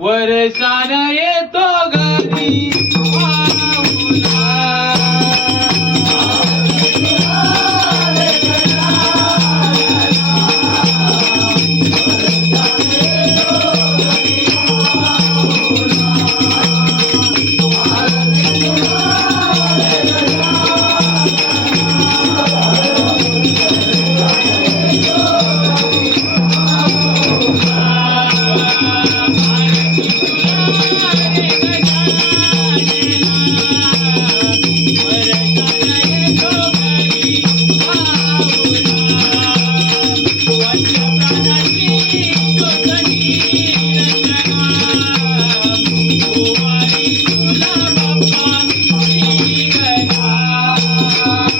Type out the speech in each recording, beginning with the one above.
वरसान येतो घरी. Thank you.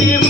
Give